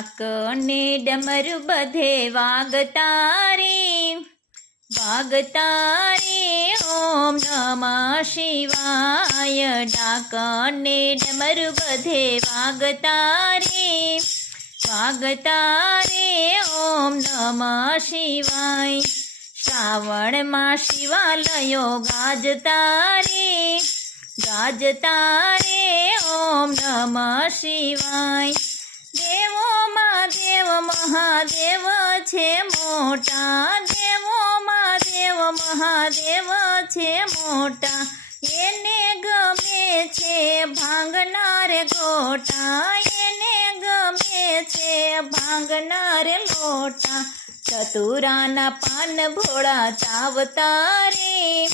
ડાક ને ડમરું બધે વાગતા રે ઓમ નમઃ શિવાય ડાક ને ડમરું બધે વાગતા રે ઓમ નમઃ શિવાય શ્રાવણમાં શિવાલયો ગાજતા રે ઓમ નમઃ શિવાય દેવોમાં દેવ મહાદેવ છે મોટા દેવોમાં દેવ મહાદેવ છે મોટા એને ગમે છે ભાંગનાર ગોટા એને ગમે છે ભાંગનાર લોટા ચતુરાના પાન ભોળા ચાવતા રે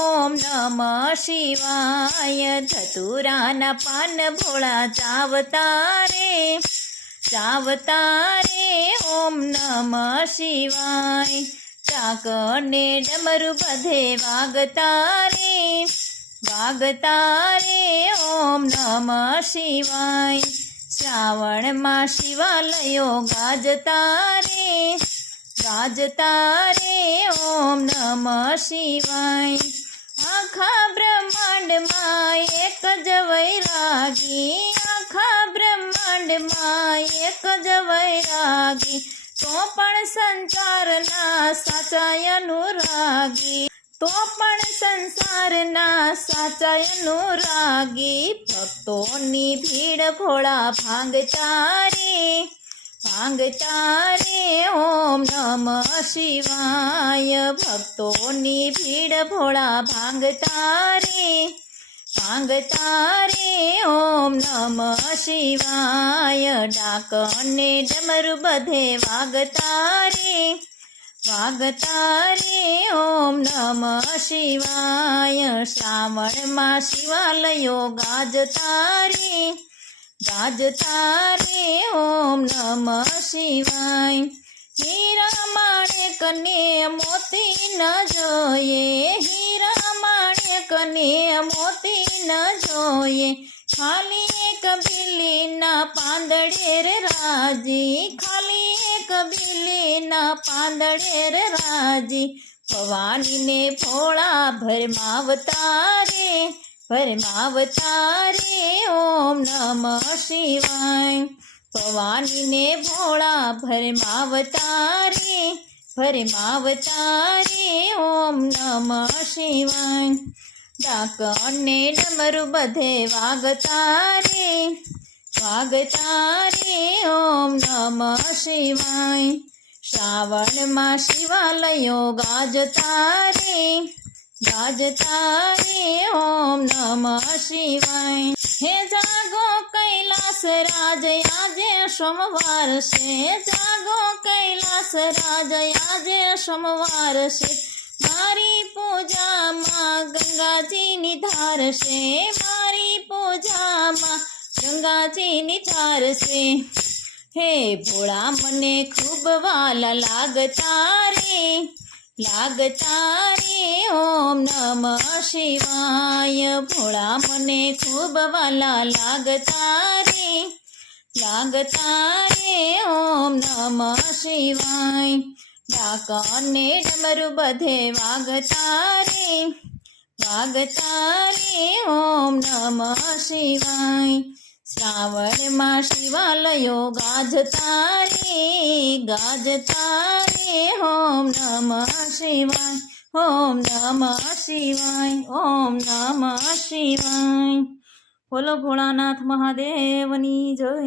ઓમ નમઃ શિવાય ધતુરાના પાન ભોળા ચાવતા રે ઓમ નમઃ શિવાય ડાક ને ડમરું બધે વાગતા રે ઓમ નમઃ શિવાય શ્રાવણમાં શિવાલયો ગાજતા રે ઓમ નમઃ શિવાય આખા બ્રહ્માંડમાં એક જ વૈરાગી આખા બ્રહ્માંડમાં એક જ વૈરાગી તો પણ સંસારના સાચા અનુરાગી ભક્તોની ભીડ ભોળા ભાંગતા રે ઓમ નમઃ શિવાય ભક્તોની ભીડ ભોળા ભાંગતા રે ઓમ નમઃ શિવાય ડાક ને ડમરું બધે વાગતા રે ઓમ નમઃ શિવાય શ્રાવણમાં શિવાલયો ગાજતા રે ઓમ નમઃ શિવાય હીરા માણેક ને મોતી ન જોઈએ હીરા માણેક ને મોતી ન જોઈએ ખાલી એક બિલીના પાંદડે રે રાજી ખાલી એક બિલીના પાંદડે રે રાજી ભવાનીને ભોળા ભરમાવતા રે ઓમ નમઃ શિવાય ભવાનીને ભોળા ભરમાવતા રે ઓમ નમઃ શિવાય ડાક ને ડમરું બધે વાગતા રે ઓમ નમઃ શિવાય શ્રાવણમાં શિવાલયો ગાજતા રે ઓમ નમઃ શિવાય હે જાગો કૈલાસ રાજ આજે સોમવાર છે જાગો કૈલાસ રાજ આજે સોમવાર છે મારી પૂજામાં ગંગાજીની ધાર છે મારી પૂજામાં ગંગાજીની ધાર છે હે ભોળા મને ખૂબ વાલા લાગતા રે ઓમ નમઃ શિવાય ભોળા મને ખૂબ વાલા લાગતા રે ઓમ નમઃ શિવાય ડાક ને ડમરું બધે વાગતા રે ઓમ નમઃ શિવાય શ્રાવણમાં શિવાલયો ગાજતા રે ઓમ નમઃ શિવાય ઓમ નમઃ શિવાય બોલો ભોળાનાથ મહાદેવની જય।